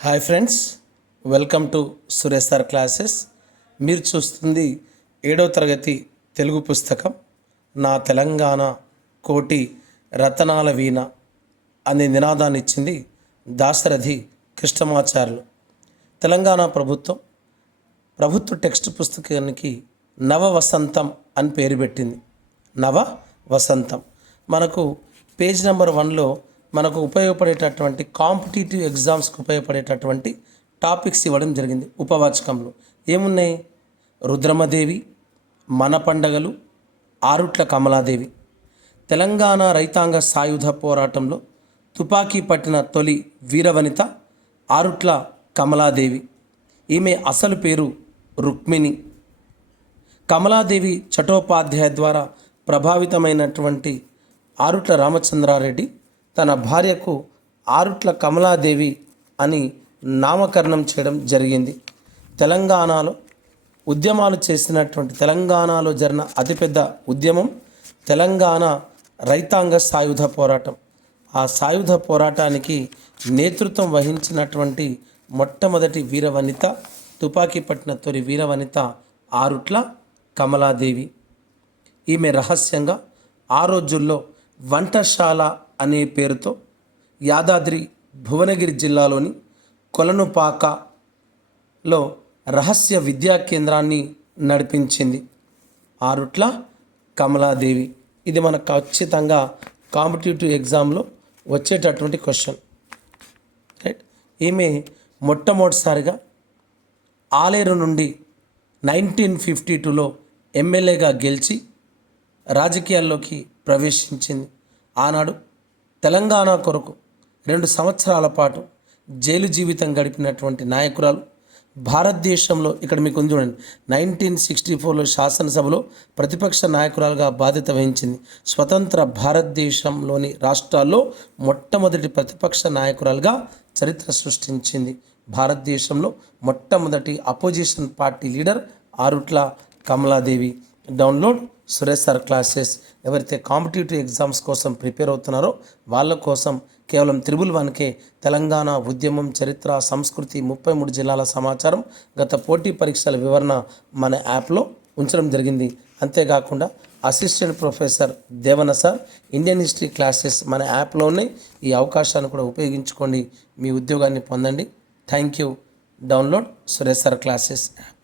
Hi friends welcome to Suresh sir classes. మీరు చూస్తుంది ఏడో తరగతి తెలుగు పుస్తకం నా తెలంగాణ కోటి రతనాల వీణ అనే నినాదాన్ని ఇచ్చింది దాశరథి కృష్ణమాచార్యులు. తెలంగాణ ప్రభుత్వం ప్రభుత్వ టెక్స్ట్ పుస్తకానికి నవ వసంతం అని పేరు పెట్టింది. నవ వసంతం. మనకు పేజ్ నెంబర్ వన్లో మనకు ఉపయోగపడేటటువంటి కాంపిటేటివ్ ఎగ్జామ్స్కి ఉపయోగపడేటటువంటి టాపిక్స్ ఇవ్వడం జరిగింది ఉపవాచకంలో. ఏమున్నాయి? రుద్రమదేవి మన పండగలు ఆరుట్ల కమలాదేవి. తెలంగాణ రైతాంగ సాయుధ పోరాటంలో తుపాకీ పట్టిన తొలి వీరవనిత ఆరుట్ల కమలాదేవి. ఈమె అసలు పేరు రుక్మిణి. కమలాదేవి చటోపాధ్యాయ ద్వారా ప్రభావితమైనటువంటి ఆరుట్ల రామచంద్రారెడ్డి తన భార్యకు ఆరుట్ల కమలాదేవి అని నామకరణం చేయడం జరిగింది. తెలంగాణలో ఉద్యమాలు చేసినటువంటి తెలంగాణలో జరిగిన అతిపెద్ద ఉద్యమం తెలంగాణ రైతాంగ సాయుధ పోరాటం. ఆ సాయుధ పోరాటానికి నేతృత్వం వహించినటువంటి మొట్టమొదటి వీరవనిత తుపాకీ పట్టిన తొలి వీరవనిత ఆరుట్ల కమలాదేవి. ఈమె రహస్యంగా ఆ రోజుల్లో వంటశాల అనే పేరుతో యాదాద్రి భువనగిరి జిల్లాలోని కొలనుపాకలో రహస్య విద్యా కేంద్రాన్ని నడిపించింది. ఆరుట్ల కమలాదేవి. ఇది మనకు ఖచ్చితంగా కాంపిటేటివ్ ఎగ్జామ్లో వచ్చేటటువంటి క్వశ్చన్. రైట్? ఈమె మొట్టమొదటిసారిగా ఆలేరు నుండి నైన్టీన్ ఫిఫ్టీ టూలో ఎమ్మెల్యేగా గెలిచి రాజకీయాల్లోకి ప్రవేశించింది. ఆనాడు తెలంగాణ కొరకు రెండు సంవత్సరాల పాటు జైలు జీవితం గడిపినటువంటి నాయకురాలు భారతదేశంలో ఇక్కడ మీకు ఉంది చూడండి. నైన్టీన్ సిక్స్టీ ఫోర్లో శాసనసభలో ప్రతిపక్ష నాయకురాలుగా బాధ్యత వహించింది. స్వతంత్ర భారతదేశంలోని రాష్ట్రాల్లో మొట్టమొదటి ప్రతిపక్ష నాయకురాలుగా చరిత్ర సృష్టించింది భారతదేశంలో మొట్టమొదటి opposition party leader Arutla Kamaladevi. Download Suresh sir classes ఎవరైతే కాంపిటేటివ్ ఎగ్జామ్స్ కోసం ప్రిపేర్ అవుతున్నారో వాళ్ళ కోసం కేవలం త్రిబుల్ వన్కే తెలంగాణ ఉద్యమం చరిత్ర సంస్కృతి ముప్పై మూడు జిల్లాల సమాచారం గత పోటీ పరీక్షల వివరణ మన యాప్లో ఉంచడం జరిగింది. అంతేకాకుండా assistant professor Devana sir Indian history classes మన యాప్లో ఉన్నాయి. ఈ అవకాశాన్ని కూడా ఉపయోగించుకోండి. మీ ఉద్యోగాన్ని పొందండి. Thank you. Download Suresh sir classes app.